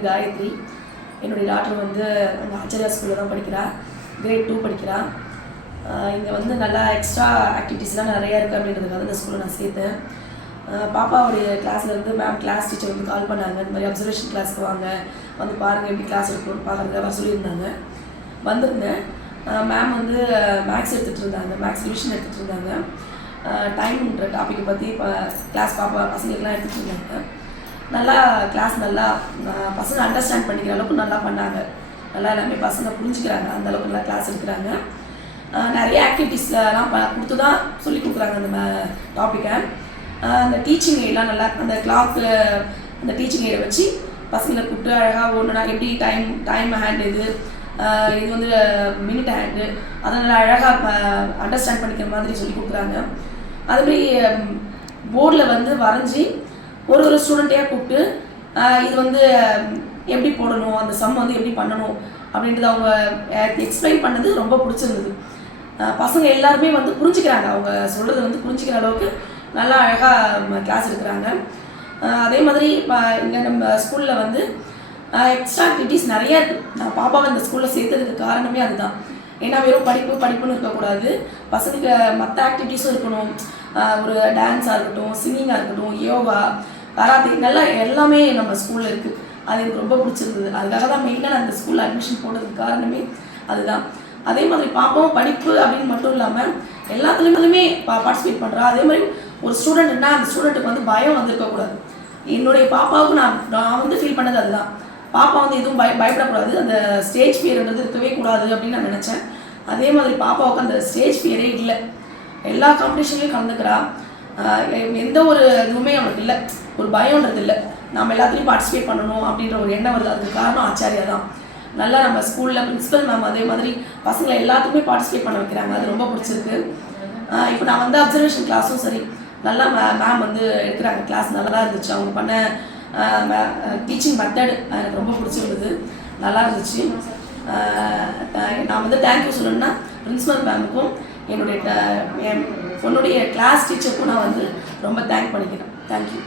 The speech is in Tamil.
பேர் காயத்ரி. என்னுடைய டாக்டர் வந்து அந்த ஆச்சாரியா ஸ்கூலில் தான் படிக்கிறா. கிரேட் 2 படிக்கிறா. இங்கே வந்து நல்லா எக்ஸ்ட்ரா ஆக்டிவிட்டீஸ்லாம் நிறையா இருக்குது அப்படின்றதுக்காக இந்த ஸ்கூலில் நான் சேர்த்தேன். பாப்பாவுடைய கிளாஸ்லேருந்து மேம் கிளாஸ் டீச்சர் வந்து கால் பண்ணாங்க. இந்த மாதிரி அப்சர்வேஷன் கிளாஸ்க்கு வாங்க, வந்து பாருங்கள் எப்படி கிளாஸ் எடுக்கணும்னு பார்க்குறதுக்காக வர சொல்லியிருந்தாங்க. வந்திருந்தேன். மேம் வந்து மேக்ஸ் எடுத்துகிட்டு இருந்தாங்க, மேக்ஸ் ரிவிஷன் எடுத்துகிட்டு இருந்தாங்க. டைம்ன்ற டாப்பிக்கை பற்றி இப்போ கிளாஸ் பசங்களுக்குலாம் எடுத்துகிட்டு இருந்தாங்க. நல்லா கிளாஸ் நல்லா பசங்க அண்டர்ஸ்டாண்ட் பண்ணிக்கிற அளவுக்கு நல்லா பண்ணாங்க. நல்லா எல்லாமே பசங்க புரிஞ்சுக்கிறாங்க, அந்தளவுக்கு நல்லா கிளாஸ் எடுக்கிறாங்க. நிறைய ஆக்டிவிட்டீஸ்லாம் கொடுத்து தான் சொல்லி கொடுக்குறாங்க அந்த டாப்பிக்கை. அந்த டீச்சிங் எய்டெலாம் நல்லா அந்த கிளாக்கு அந்த டீச்சிங் எய்டை வச்சு பசங்களை கூப்பிட்டு அழகாக ஒன்றுனா எப்படி டைம் ஹேண்ட் இது வந்து மினிட் ஹேண்டு அதை நல்லா அழகாக அண்டர்ஸ்டாண்ட் பண்ணிக்கிற மாதிரி சொல்லி கொடுக்குறாங்க. அதுமாதிரி போர்டில் வந்து வரைஞ்சி ஒரு ஸ்டூடெண்ட்டையாக கூப்பிட்டு இது வந்து எப்படி போடணும், அந்த சம் வந்து எப்படி பண்ணணும் அப்படின்றத அவங்க எக்ஸ்பிளைன் பண்ணது ரொம்ப பிடிச்சிருந்தது. பசங்க எல்லாருமே வந்து புரிஞ்சுக்கிறாங்க, அவங்க சொல்கிறது வந்து புரிஞ்சுக்கிற அளவுக்கு நல்லா அழகாக கிளாஸ் எடுக்கிறாங்க. அதே மாதிரி இங்கே நம்ம ஸ்கூலில் வந்து எக்ஸ்ட்ரா ஆக்டிவிட்டீஸ் நிறையா இருக்குது. நான் பாப்பாவை இந்த ஸ்கூலில் சேர்த்ததுக்கு காரணமே அதுதான். ஏன்னா வெறும் படிப்புன்னு இருக்கக்கூடாது, பசங்களுக்கு மற்ற ஆக்டிவிட்டீஸும் இருக்கணும். ஒரு டான்ஸாக இருக்கட்டும், சிங்கிங்காக இருக்கட்டும், யோகா, கராத்தே நல்லா எல்லாமே நம்ம ஸ்கூலில் இருக்குது. அது எனக்கு ரொம்ப பிடிச்சிருந்தது. அதுக்காக தான் மெயினாக நான் இந்த ஸ்கூலில் அட்மிஷன் போட்டதுக்கு காரணமே அதுதான். அதே மாதிரி பாப்பாவும் படிப்பு அப்படின்னு மட்டும் இல்லாமல் எல்லாத்துலேயுமே பார்ட்டிசிபேட் பண்ணுறா. அதே மாதிரி ஒரு ஸ்டூடெண்ட்னா அந்த ஸ்டூடெண்ட்டுக்கு வந்து பயம் வந்திருக்கக்கூடாது. என்னுடைய பாப்பாவுக்கு நான் வந்து ஃபீல் பண்ணது அதுதான். பாப்பா வந்து எதுவும் பயப்படக்கூடாது, அந்த ஸ்டேஜ் ஃபியர்ன்றது இருக்கவே கூடாது அப்படின்னு நான் நினச்சேன். அதே மாதிரி பாப்பாவுக்கு அந்த ஸ்டேஜ் ஃபியரே இல்லை. எல்லா காம்படிஷன்லையும் கலந்துக்கிறா. எந்த ஒரு இதுவுமே அவனுக்கு இல்லை, ஒரு பயம்ன்றது இல்லை. நம்ம எல்லாத்துலேயும் பார்ட்டிசிபேட் பண்ணணும் அப்படின்ற ஒரு எண்ணம் வருது. அதுக்கு காரணம் ஆச்சாரியா தான். நல்லா நம்ம ஸ்கூலில் பிரின்சிபல் மேம் அதே மாதிரி பசங்களை எல்லாத்துக்குமே பார்ட்டிசிபேட் பண்ண வைக்கிறாங்க. அது ரொம்ப பிடிச்சிருக்கு. இப்போ நான் வந்து அப்சர்வேஷன் கிளாஸும் சரி நல்லா மேம் வந்து எடுக்கிறாங்க. கிளாஸ் நல்லா இருந்துச்சு. அவங்க பண்ண டீச்சிங் மெத்தட் எனக்கு ரொம்ப பிடிச்சிருந்தது, நல்லா இருந்துச்சு. நான் வந்து தேங்க்யூ சொல்லணும்னா பிரின்சிபல் மேமுக்கும் என்னுடைய கிளாஸ் டீச்சருக்கும் நான் வந்து ரொம்ப தேங்க் பண்ணிக்கிறேன். தேங்க்யூ.